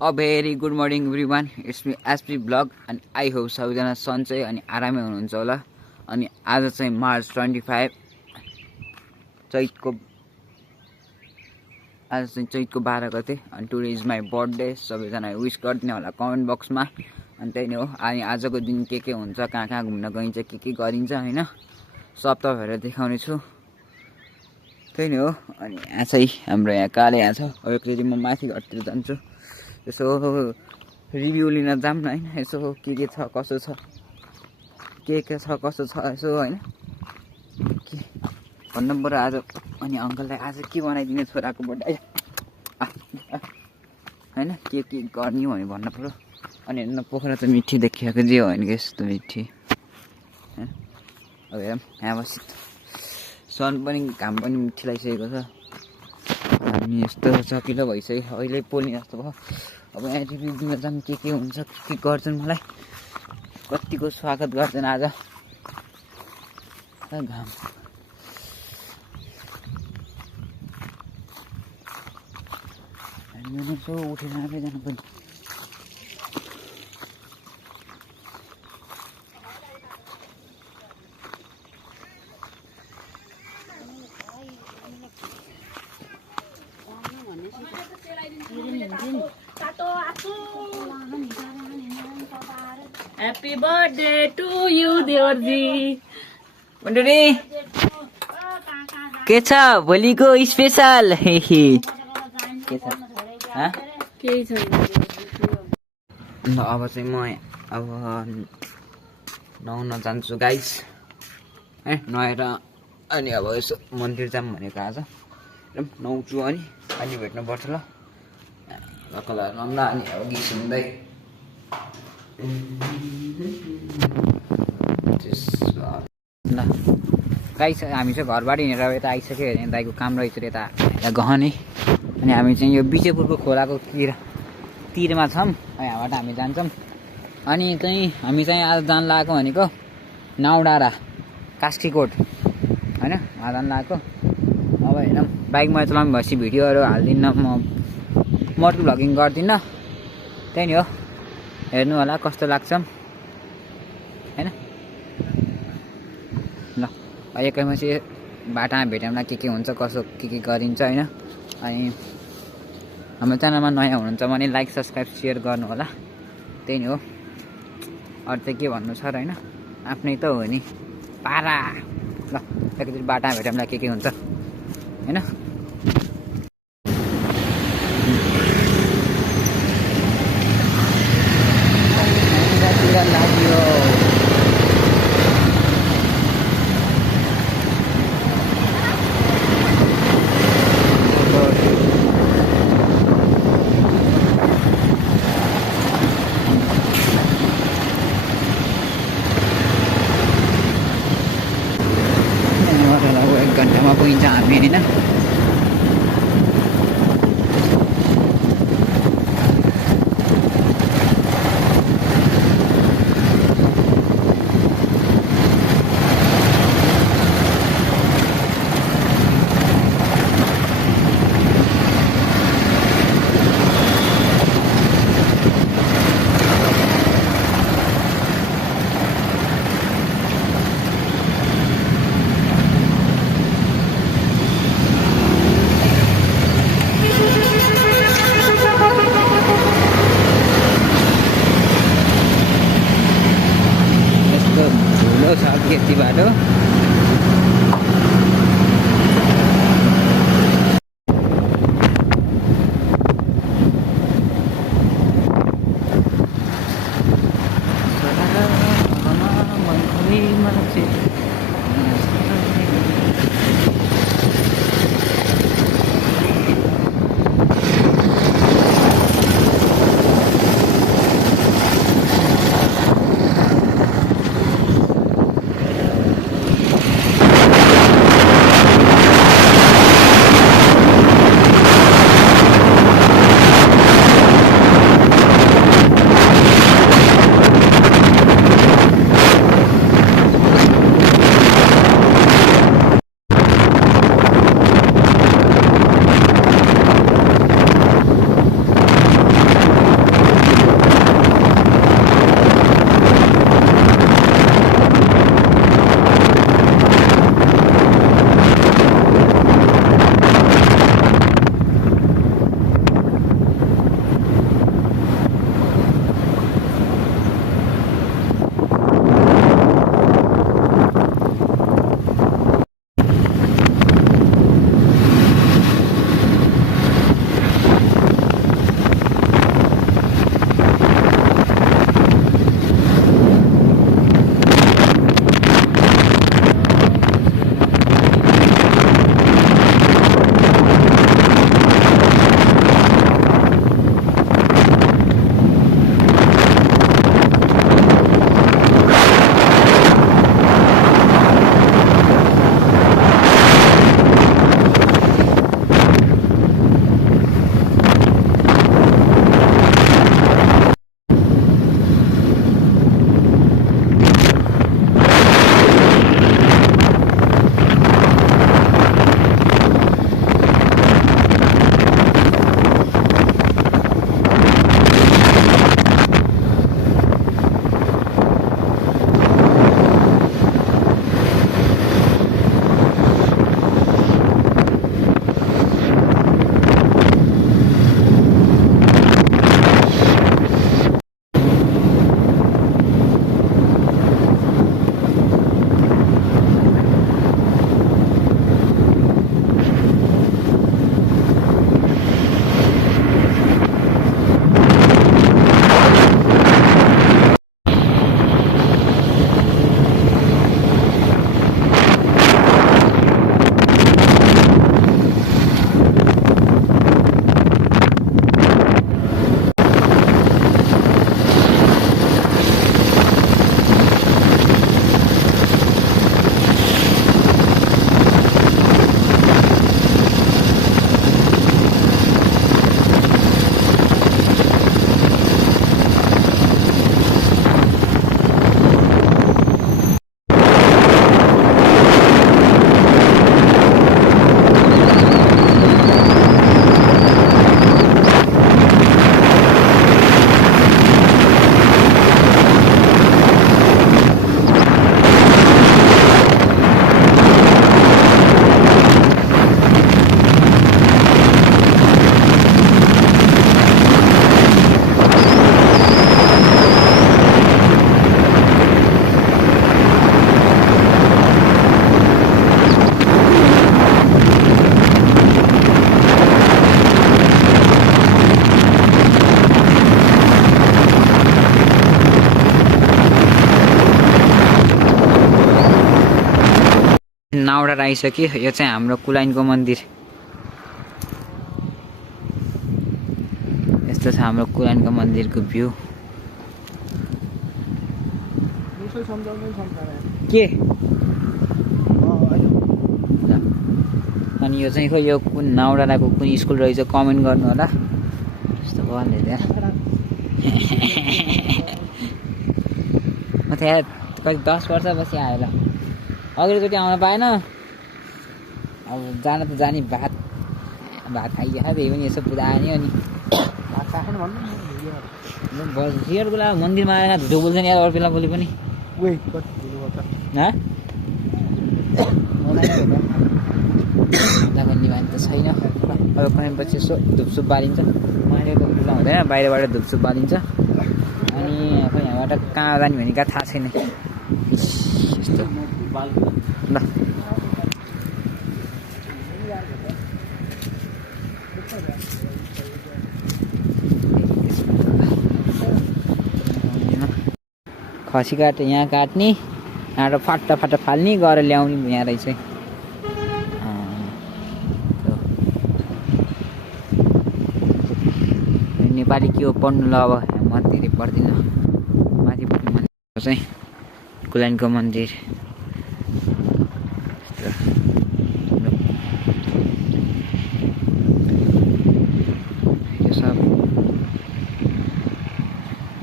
A very good morning everyone. It's me SP Vlog and I hope सबैजना सन्चै अनि आरामै हुनुहुन्छ होला। अनि आज चाहिँ मार्च 25 चैतको 12 गते अनि टुडे इज माई बर्थडे। सबैजना विश गरिदिनु होला कमेन्ट बक्समा। अनि त्यही नै हो। अनि आजको दिन के हुन्छ, कहाँ कहाँ घुम्न गइन्छ, के गरिन्छ हैन, सब तपाईहरुलाई देखाउने छु। त्यही नै हो। अनि यहाँ चाहिँ हाम्रो यहाँ काले यहाँ छ। अब एकचोटि म माथि घरतिर जान्छु, यसो रिभ्यू लिन जाम न हैन, यसो के छ कसो छ, के छ कसो छ यसो हैन के भन्नु पर्यो आज। अनि अंकललाई आज के बनाइदिने छोराको बर्थडे हैन, के गर्ने भने भन्नु पर्यो। अनि हेर्नु पोखरा त मिठी देखिएको जे हो हैन, यस्तो मिठी। अब हेरौँ यहाँ बसी सन पनि घाम पनि मिठी लागिसकेको छ। अनि यस्तो चकिलो भइसक्यो, अहिले पोल्ने जस्तो भयो। अब यहाँ रिभ्यू दिन जाम के हुन्छ, के गर्छन्, मलाई कतिको स्वागत गर्छन् आज। घाम हामी यसो उठेर आफै जानु पर्ने। Happy birthday to you, देवरजी। मण्डली के छ भोलिको स्पेशल? के छ केही छैन। अब चाहिँ म अब नुहाउन जान्छु गाइस है, नुहाएर अनि अब यसो मन्दिर जाऊँ भनेको आज। नुहाउँछु अनि पानी भेट्नुपर्छ ल, लकलहरू नुहाउँदा अनि अब गीत सुन्दै। ल गाइस हामी चाहिँ घरबाट हिँडेर यता आइसक्यो। हेरेँ दाइको काम रहेछ यता गहने। अनि हामी चाहिँ यो बिजेपुरको खोलाको तिरमा छौँ। यहाँबाट हामी जान्छौँ। अनि चाहिँ हामी चाहिँ आज जान लागेको भनेको नाउडाँडा कास्कीकोट हैन, वहाँ जान लागेको। अब हेरौँ बाइक मैले चलाउनु भएपछि भिडियोहरू हाल्दिनँ, म मोटो भ्लगिङ गर्दिनँ। त्यही नि हो, हेर्नु होला कस्तो लाग्छ हैन। ल एकैमा चाहिँ बाटामा भेट्यौँला के हुन्छ, कसो के गरिन्छ हैन। अनि हाम्रो च्यानलमा नयाँ हुनुहुन्छ भने लाइक सब्सक्राइब सेयर गर्नु होला। त्यही नि हो, अरू त के भन्नु छ र हैन, आफ्नै त हो नि पारा। ल एकचोटि बाटामा भेट्यौँला के हुन्छ हैन। घन्टामा पुगिन्छ हामी हैन। यति बाटो नाउडा आइसक्यो। यो चाहिँ हाम्रो कुलाइनको मन्दिर। यस्तो छ हाम्रो कुलाइनको मन्दिरको भ्यू। के अनि यो चाहिँ खै यो कुन नाउडाको कुन स्कुल रहेछ कमेन्ट गर्नु होला। यस्तो भन्दै त्यहाँ म त्यहाँ कति 10 वर्षपछि आएर अघिल्लोचोटि आउन पाएन। अब जान त जाने भात खाइदियो त्यही पनि यसो पूजा आयो नि। रियरको लागि मन्दिरमा आएर झुटो बोल्छ नि यार। अरू बेला बोले पनि निभान त छैन। अब कुनैपछि यसो धुपसुप बालिन्छ। मन्दिरको खुल्ला हुँदैन, बाहिरबाट धुपसुप बालिन्छ। अनि खोइ यहाँबाट कहाँ जाने भने कहाँ थाहा छैन। यस्तो ल खसी काट यहाँ काट्ने, यहाँबाट फाटा फाटा फाल्ने, गएर ल्याउने यहाँ रहेछ। नेपाली के हो पढ्नु ल। अब म धेरै पढ्दिनँ। माथिपट्टि मन्दिर चाहिँ कुलाइनको मन्दिर। यो सब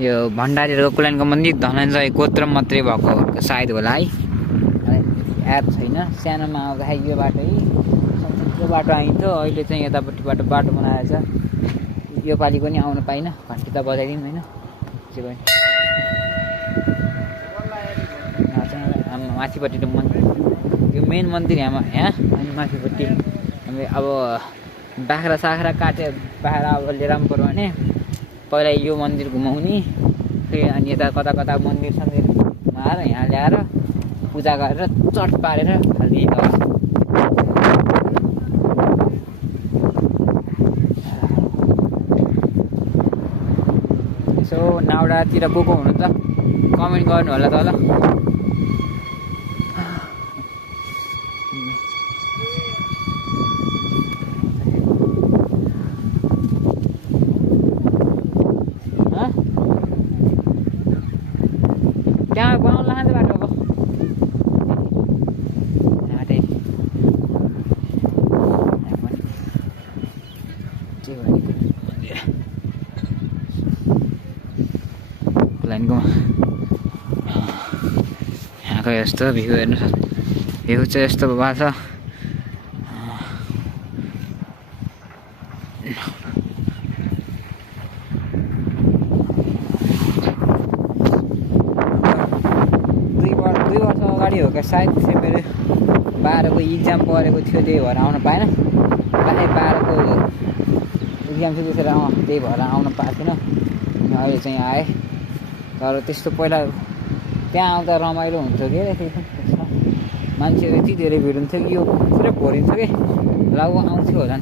यो भण्डारीहरूको कुलाइनको मन्दिर धनञ्जय गोत्र मात्रै भएको सायद होला है। याद छैन। सानोमा आउँदाखेरि यो बाटो यो बाटो आइन्थ्यो। अहिले चाहिँ यतापट्टिबाट बाटो बनाएर छ। यो पालि पनि आउनु पाइनँ। घन्टी त बजाइदिउँ होइन। माथिपट्टि त मन्दिर यो मेन मन्दिर यहाँ अनि माथिपट्टि अब बाख्रा साख्रा काटेर बाख्रा अब लिएर पनि पऱ्यो भने पहिला यो मन्दिर घुमाउने, फेरि अनि यता कता कता मन्दिर सन्दिर घुमाएर यहाँ ल्याएर पूजा गरेर चट पारेर हालिदिए। यसो नाउडातिर को हुनुहुन्छ कमेन्ट गर्नु होला त ल। त्यहाँ बनाउनु लान्छ बाटो अब लाइनको यहाँको यस्तो भ्यू हेर्नुहोस्। भ्यू चाहिँ यस्तो भएको छ। दुई वर्ष अगाडि हो क्या सायद मेरो 12को इक्जाम परेको थियो। त्यही भएर आउन पाएन। 12को इक्जाम थियो त्यसरी त्यही भएर आउन पाएको थिएन। अहिले चाहिँ आएँ। तर त्यस्तो पहिला त्यहाँ आउँदा रमाइलो हुन्थ्यो कि मान्छेहरू यति धेरै भिड हुन्थ्यो कि यो पुरै भरिन्थ्यो कि लगभग आउँथ्यो होला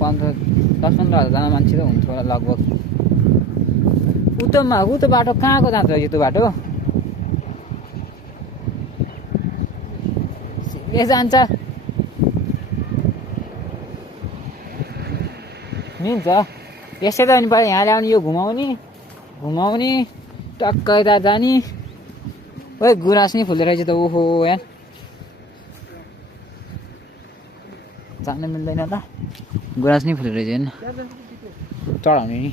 10-15 हजारजना मान्छे त हुन्थ्यो होला लगभग। ऊ त बाटो कहाँको जान्छ यो त बाटो के जान्छ मिल्छ यसै त अनि पहिला यहाँ ल्याउने यो घुमाउने टक्क यता जाने। ओइ गुराँस नि फुल्दो रहेछ त। ओहो यार जान मिल्दैन ल। गुराँस नि फुल्दो रहेछ होइन चढाउने नि।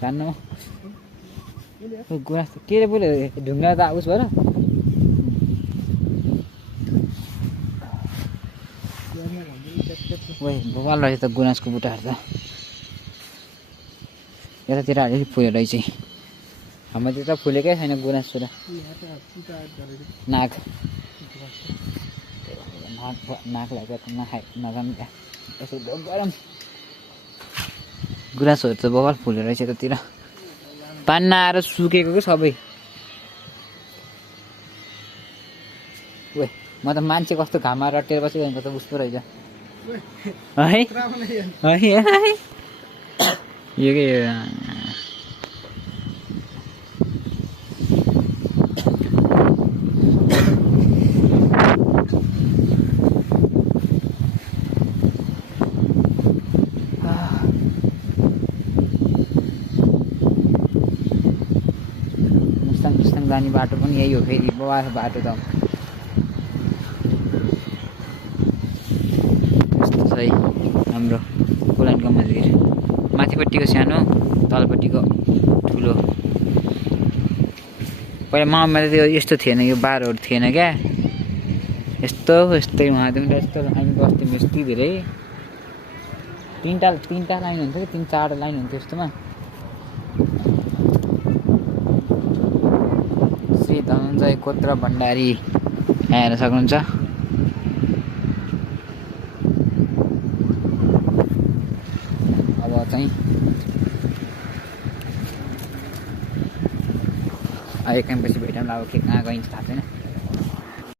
जान्न गुराँस के अरे बोल्यो ढुङ्गा त उस भएर भोपाल रहेछ त गुराँसको बुट्टाहरू त। यतातिर अलिअलि फुलेर रहेछ। हाम्रोतिर त फुलेकै छैन गुराँस छोरा। नाक लाग्छ नजानु त्यहाँ यसो गरम। गुराँसहरू त बबाल फुलेर रहेछ यतातिर। पान्ना आएर सुकेको क्या सबै। म त मान्छे कस्तो घाममा रटेर बसिरहेको त उस्तो रहेछ है यो के जाने बाटो पनि यही हो फेरि बाटो त यस्तो छ है हाम्रो फुलानको मन्दिर माथिपट्टिको सानो तलपट्टिको ठुलो पहिला ममा त यस्तो थिएन यो बारहरू थिएन क्या यस्तै उहाँदेखि यस्तो लाइन बस्थ्यौँ यति धेरै तिनवटा लाइन हुन्थ्यो कि 3-4 लाइन हुन्थ्यो यस्तोमा श्री धनञ्जय कोत्र भण्डारी हेर्न सक्नुहुन्छ अब चाहिँ एकैपछि भेटौँला अब के कहाँ गइन्छ थाहा छैन